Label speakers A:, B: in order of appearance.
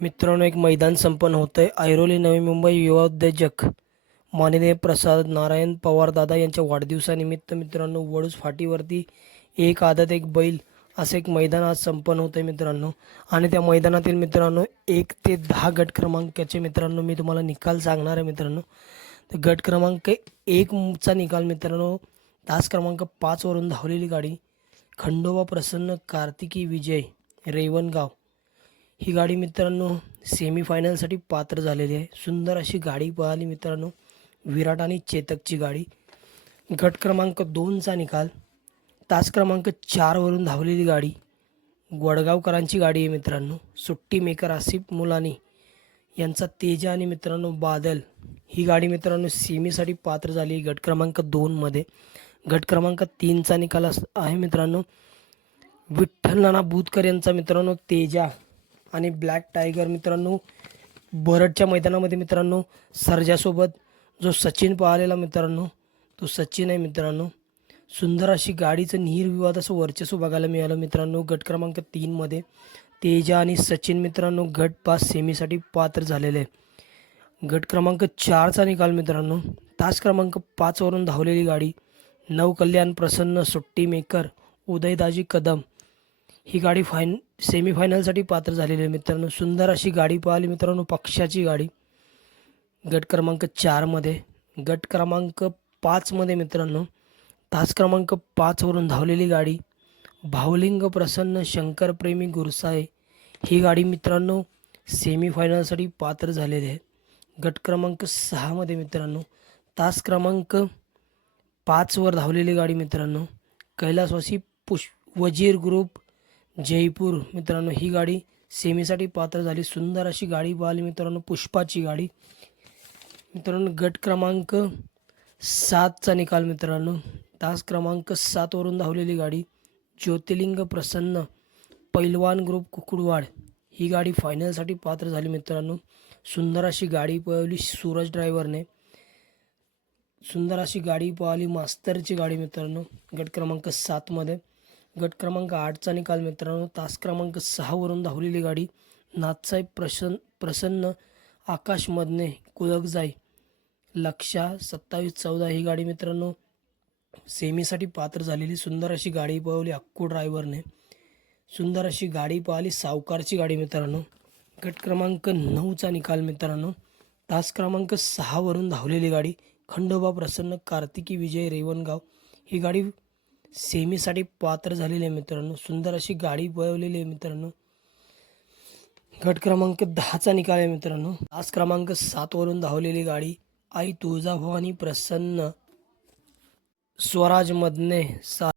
A: मित्रांनो एक मैदान संपन्न होतं आहे ऐरोली नवी मुंबई युवा उद्योजक माननीय प्रसाद नारायण पवार दादा यांच्या वाढदिवसानिमित्त मित्रांनो वडूस फाटीवरती एक आदत एक बैल असं एक मैदान आज संपन्न होतं आहे मित्रांनो. आणि त्या मैदानातील मित्रांनो एक ते दहा गट क्रमांकाचे मित्रांनो मी तुम्हाला निकाल सांगणार आहे मित्रांनो. तर गट क्रमांक एकचा निकाल मित्रांनो तास क्रमांक पाचवरून धावलेली गाडी खंडोबा प्रसन्न कार्तिकी विजय रेवणगाव. ही गाडी मित्रांनो सेमीफायनलसाठी पात्र झालेली आहे. सुंदर अशी गाडी पळाली मित्रांनो. विराट आणि चेतकची गाडी. गट क्रमांक दोनचा निकाल. तास क्रमांक चारवरून धावलेली गाडी. वडगावकरांची गाडी आहे मित्रांनो. सुट्टी मेकर आसिफ मुलानी यांचा तेजा आणि मित्रांनो बादल. ही गाडी मित्रांनो सेमीसाठी पात्र झाली गट क्रमांक दोनमध्ये. गट क्रमांक तीनचा निकाल अस- आहे मित्रांनो. विठ्ठल नाना बुतकर यांचा मित्रांनो तेजा. आणि ब्लॅक टायगर मित्रांनो बरडच्या मैदानामध्ये मित्रांनो सर्जासोबत जो सचिन पाहिलेला मित्रांनो तो सचिन आहे मित्रांनो. सुंदर अशी गाडीचं निर्विवाद असं वर्चस्व बघायला मिळालं मित्रांनो गट क्रमांक तीनमध्ये तेजा आणि सचिन मित्रांनो गट पास सेमीसाठी पात्र झालेले आहे. गट क्रमांक चारचा निकाल मित्रांनो तास क्रमांक पाचवरून धावलेली गाडी नवकल्याण प्रसन्न सुट्टी मेकर उदयदाजी कदम ही गाडी फायन सेमीफायनलसाठी पात्र झालेली आहे मित्रांनो. सुंदर अशी गाडी पाहिली मित्रांनो पक्षाची गाडी. गट क्रमांक चारमध्ये गट क्रमांक पाचमध्ये मित्रांनो तास क्रमांक पाचवरून धावलेली गाडी. भावलिंग प्रसन्न शंकरप्रेमी गुरसाळे ही गाडी मित्रांनो सेमीफायनलसाठी पात्र झालेली आहे. गट क्रमांक सहामध्ये मित्रांनो तास क्रमांक पाचवर धावलेली गाडी मित्रांनो. कैलासवासी पुष वजीर ग्रुप जयपूर. मित्रांनो ही गाडी सेमीसाठी पात्र झाली. सुंदर अशी गाडी पाहिली मित्रांनो पुष्पाची गाडी. मित्रांनो गट क्रमांक सातचा निकाल मित्रांनो. तास क्रमांक सातवरून धावलेली गाडी ज्योतिर्लिंग प्रसन्न पैलवान ग्रुप कुकुडवाड. ही गाडी फायनलसाठी पात्र झाली मित्रांनो. सुंदर अशी गाडी पळवली सूरज ड्रायव्हरने. सुंदर अशी गाडी पळाली मास्तरची गाडी मित्रांनो गट क्रमांक सातमध्ये. गट क्रमांक आठचा निकाल मित्रांनो. तास क्रमांक सहावरून धावलेली गाडी नाथसाहेब प्रसन्न प्रसन्न आकाश मधने कुळकजाई लक्षा सत्तावीस चौदा ही गाडी मित्रांनो सेमीसाठी पात्र झालेली. सुंदर अशी गाडी पळवली अक्कू ड्रायव्हरने. सुंदर अशी गाडी पळाली सावकारची गाडी मित्रांनो. गट क्रमांक नऊचा निकाल मित्रांनो. तास क्रमांक सहावरून धावलेली गाडी खंडोबा प्रसन्न कार्तिकी विजय रेवणगाव. ही गाडी सेमीसाठी पात्र झालेले आहे मित्रांनो. सुंदर अशी गाडी पळवलेली आहे मित्रांनो. गट क्रमांक दहाचा निकाल आहे मित्रांनो. आज क्रमांक सातवरून धावलेली गाडी आई तुळजाभवानी प्रसन्न स्वराज मधने सा